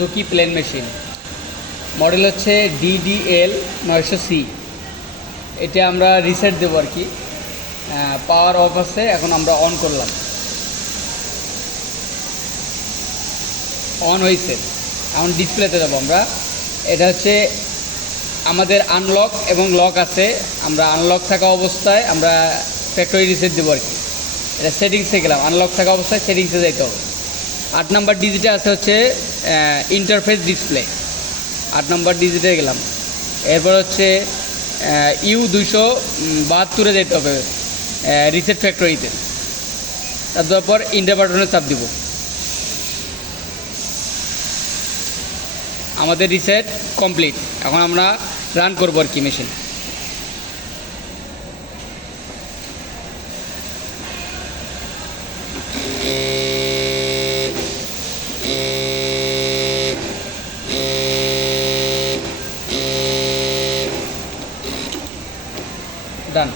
Jockey plain machine, model হচ্ছে DDL900C। এটা আমরা রিসেট দেবো আর কি। পাওয়ার অফ আছে, এখন আমরা অন করলাম, অন হয়েছে। এখন ডিসপ্লেতে যাবো আমরা। এটা হচ্ছে আমাদের আনলক এবং লক আছে। আমরা আনলক থাকা অবস্থায় আমরা ফ্যাক্টরি রিসেট দেবো আর কি। এটা সেটিংসে গেলাম, আনলক থাকা অবস্থায় সেটিংসে যাইতে হবে। 8 নাম্বার ডিজিটে আছে হচ্ছে ইন্টারফেস ডিসপ্লে, 8 নাম্বার ডিজিটে গেলাম। এরপর হচ্ছে U272 যেতে হবে রিসেট ফ্যাক্টরিতে। তারপর ইন্টার বাটনে চাপ দিব। আমাদের রিসেট কমপ্লিট। এখন আমরা রান করবো আর কি মেশিন। ডান।